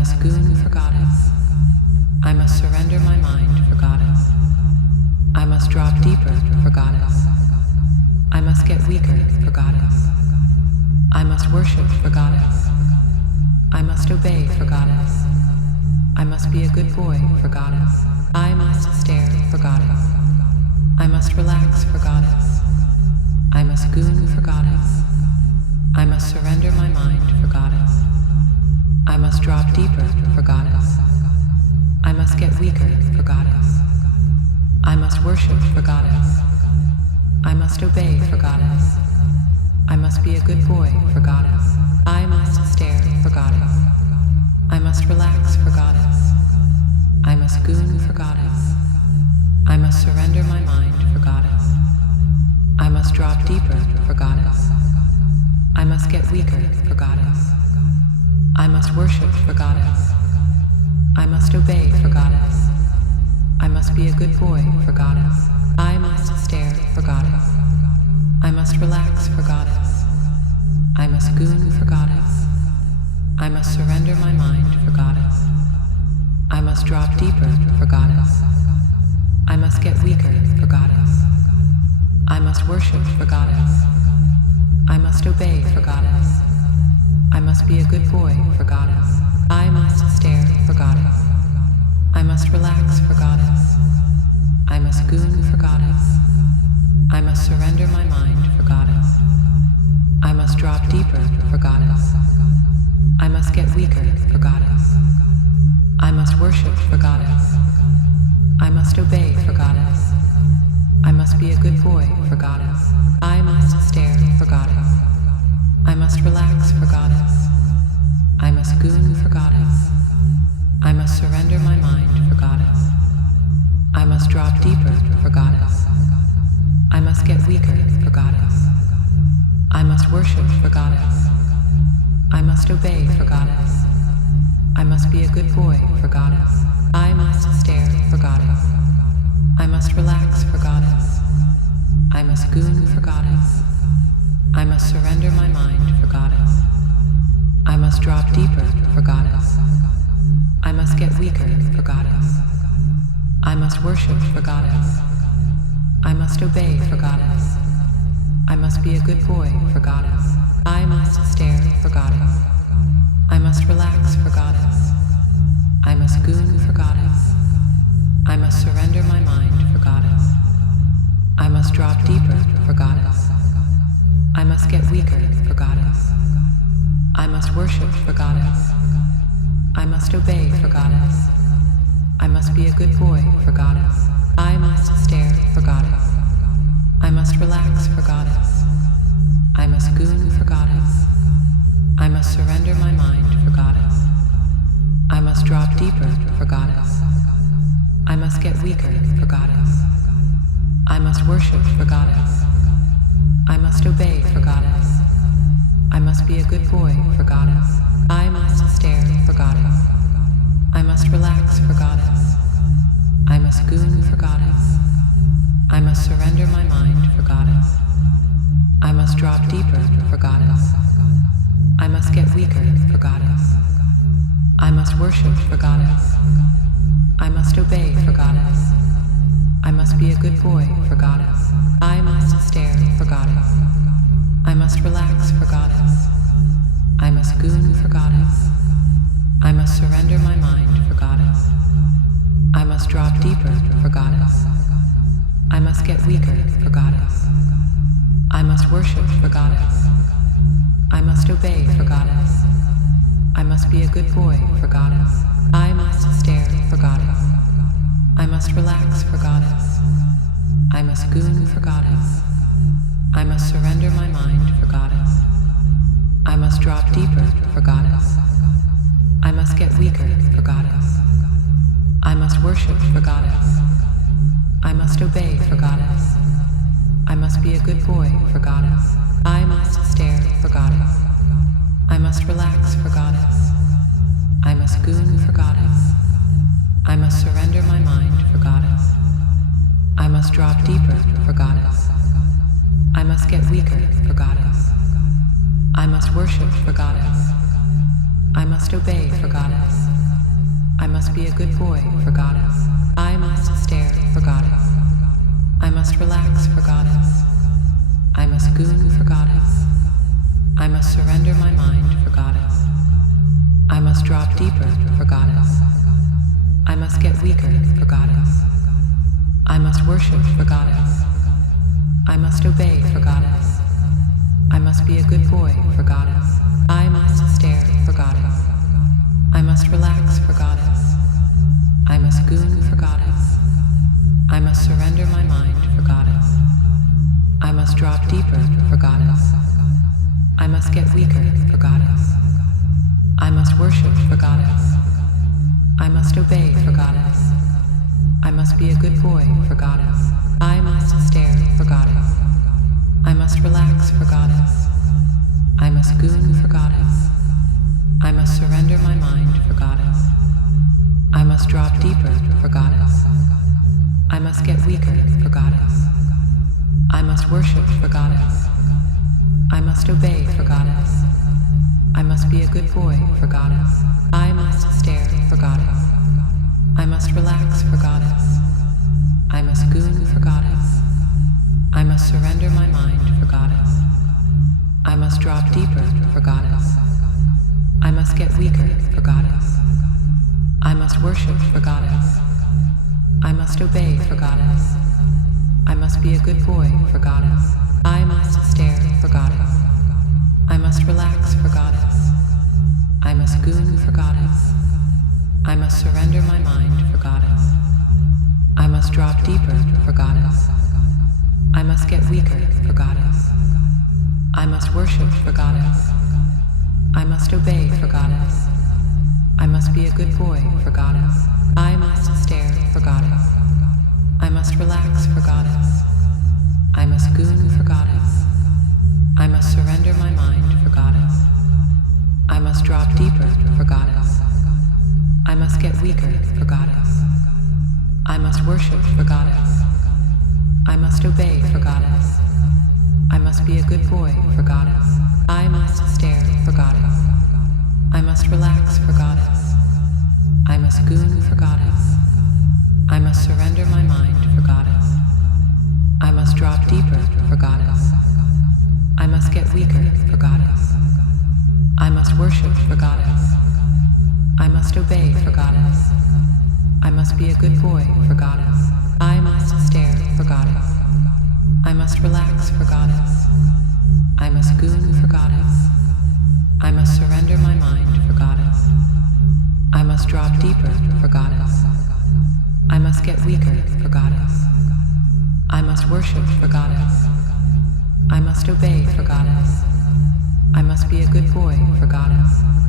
must goon for goddess. I must surrender my mind for goddess. I must drop deeper for goddess. I must get weaker for goddess. I must worship for goddess. I must obey for goddess. I must be a good boy for goddess. I must stare for goddess. I must relax for goddess. I must goon for goddess. I must surrender my mind for goddess. I must drop deeper for goddess. I must get weaker for goddess. I must worship for goddess. I must obey for goddess. I must be a good boy for goddess. I must stare for goddess. I must relax for goddess. I must goon for goddess. I must surrender my mind for goddess. I must drop deeper for goddess. I must get weaker for goddess. I must worship for goddess. I must obey for goddess. I must be a good boy for goddess. I must stare for goddess. I must relax for goddess. I must goon for goddess. I must surrender my mind for goddess. I must drop deeper for goddess. I must get weaker for goddess. I must worship for goddess. I must obey for goddess. I must be a good boy for goddess. I must stare for goddess. I must relax for goddess. I must goon for goddess. I must surrender my mind for goddess. I must drop deeper for goddess. I must get weaker for goddess. I must worship for goddess. I must obey for goddess. I must be a good boy for goddess. I must stare for goddess. I must relax for goddess. I must goon for goddess. I must surrender my mind for goddess. I must drop deeper for goddess. I must get weaker for goddess. I must worship for goddess. I must obey for goddess. I must be a good boy for goddess. I must stare for goddess. I must relax for goddess. I must goon for goddess. I must surrender my mind for goddess. I must drop deeper for goddess. I must get weaker for goddess. I must worship for goddess. I must obey for goddess. I must be a good boy for goddess. I must stare for goddess. I must relax for goddess. I must goon for goddess. I must surrender my mind for goddess. I must drop deeper for goddess. I must get weaker for goddess. I must worship for goddess. I must obey for goddess. I must be a good boy for goddess. I must stare for goddess. I must relax for goddess. I must goon for goddess. I must surrender my mind for goddess. I must drop deeper for goddess. I must get weaker for goddess. I must worship for goddess. I must obey for goddess. I must be a good boy for goddess. I must stare for goddess. I must relax for goddess. I must goon for goddess. I must surrender my mind for goddess. I must drop deeper for goddess. I must get weaker for goddess. I must worship for goddess. I must obey for goddess. I must be a good boy for goddess. I must stare for goddess. I must relax for goddess. I must goon for goddess. I must surrender my mind for goddess. I must drop deeper for goddess. I must get weaker for goddess. I must worship for goddess. I must obey for goddess. I must be a good boy for goddess. I must stare for goddess. I must relax for goddess. I must goon for goddess. I must surrender my mind for goddess. I must drop deeper for goddess. I must get weaker for goddess. I must stare for goddess. I must surrender my mind for goddess. I must drop deeper for goddess. I must get weaker for goddess. I must get weaker for goddess. I must surrender my mind for goddess. I must drop deeper for goddess. I must get weaker for goddess. I must get weaker for goddess. I must surrender my mind for goddess. I must drop deeper for goddess. I must worship for goddess. I must obey for goddess. I must be a good boy for goddess. I must stare for goddess. I must relax for goddess. I must goon for goddess. I must surrender my mind for goddess. I must drop deeper for goddess. I must get weaker for goddess. I must worship for goddess. I must obey for goddess. I must be a good boy for goddess. I must stare for goddess. I must relax for goddess. I must goon for goddess. I must surrender my mind for goddess. I must drop deeper for goddess. I must get weaker for goddess. I must worship for goddess. I must obey for goddess. I must be a good boy for goddess. I must stare for goddess. I must relax for goddess. I must goon for goddess. I must surrender my mind for goddess. I must drop deeper for goddess. I must get weaker for goddess. I must worship for goddess. I must obey for goddess. I must be a good boy for goddess. I must stare for goddess. I must relax for goddess. I must goon for goddess. I must surrender my mind for goddess. I must drop deeper for goddess. I must get weaker for goddess. I must worship for goddess. I must obey for goddess. I must be a good boy for goddess. I must stare for goddess. I must relax for goddess. I must goon for goddess. I must surrender my mind for goddess. I must drop deeper for goddess. I must get weaker for goddess. I must worship for goddess. I must obey for goddess. I must be a good boy for goddess. I must stare for goddess. I must relax for goddess. I must goon for goddess. I must surrender my mind for goddess. I must drop deeper for goddess. I must get weaker for goddess. I must worship for goddess. I must obey for goddess. I must be a good boy for goddess. I must stare for goddess. I must relax for goddess. I must goon for goddess. I must surrender my mind for goddess. I must drop deeper for goddess. I must get weaker for goddess. I must worship for goddess. I must obey for goddess. I must be a good boy for goddess. I must stare for goddess. I must relax for goddess. I must goon for goddess. I must surrender my mind for goddess. I must drop deeper for goddess. I must get weaker for goddess. I must worship for goddess. I must obey for goddess. I must be a good boy for goddess. I must stare for goddess. I must relax for goddess. I must goon for goddess. I must surrender my mind for goddess. I must drop deeper for goddess. I must get weaker for goddess. I must worship for goddess. I must obey for goddess. I must be a good boy for goddess.